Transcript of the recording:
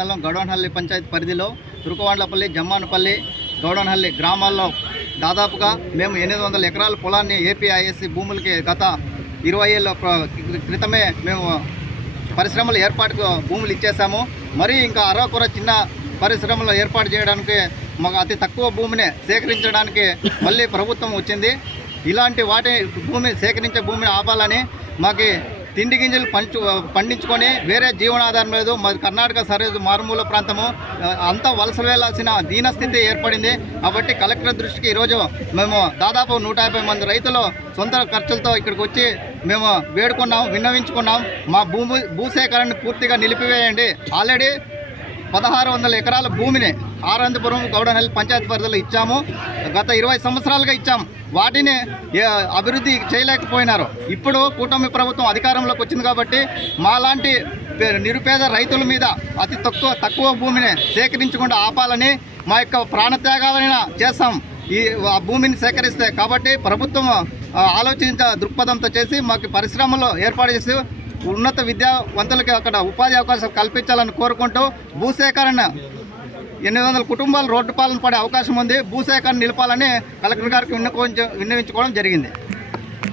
మండలం గౌడవనహల్లి పంచాయతీ పరిధిలో తురుకవాండ్లపల్లి, జమ్మానపల్లి, గౌడవనహల్లి గ్రామాల్లో దాదాపుగా మేము 800 ఎకరాల పొలాన్ని ఏపీఐఎస్సి భూములకి గత 20 ఏళ్ళ క్రితమే మేము పరిశ్రమల ఏర్పాటుకు భూములు ఇచ్చేసాము. మరి ఇంకా అరకొర చిన్న పరిశ్రమలు ఏర్పాటు చేయడానికి మాకు అతి తక్కువ భూమిని సేకరించడానికి మళ్ళీ ప్రభుత్వం వచ్చింది. ఇలాంటి భూమిని సేకరించే భూమిని ఆపాలని మాకు తిండి గింజలు పండించుకొని వేరే జీవనాధారం లేదు. మాది కర్ణాటక సరిహద్దు మారుమూల ప్రాంతము, అంతా వలస వెళ్లాల్సిన దీనస్థితి ఏర్పడింది. కాబట్టి కలెక్టర్ దృష్టికి ఈరోజు మేము దాదాపు 150 మంది రైతులు సొంత ఖర్చులతో ఇక్కడికి వచ్చి మేము వేడుకున్నాం, విన్నవించుకున్నాం. మా భూసేకరణని పూర్తిగా నిలిపివేయండి. ఆల్రెడీ 1600 ఎకరాల భూమిని ఆనందపురం గౌడవనహల్లి పంచాయతీ పరిధిలో ఇచ్చాము. గత 20 సంవత్సరాలుగా ఇచ్చాము. వాటిని అభివృద్ధి చేయలేకపోయినారు. ఇప్పుడు కూటమి ప్రభుత్వం అధికారంలోకి వచ్చింది కాబట్టి మాలాంటి నిరుపేద రైతుల మీద అతి తక్కువ భూమిని సేకరించకుండా ఆపాలని మా యొక్క ప్రాణత్యాగాలైనా చేస్తాం ఆ భూమిని సేకరిస్తే. కాబట్టి ప్రభుత్వం ఆలోచించ దృక్పథంతో చేసి మాకు పరిశ్రమలు ఏర్పాటు చేసి ఉన్నత విద్యావంతులకి అక్కడ ఉపాధి అవకాశం కల్పించాలని కోరుకుంటూ భూసేకరణ 800 కుటుంబాలు రోడ్డు పాలన పడే అవకాశం ఉంది. భూసేకరణ నిలపాలని కలెక్టర్ గారికి విన్నవించుకోవడం జరిగింది.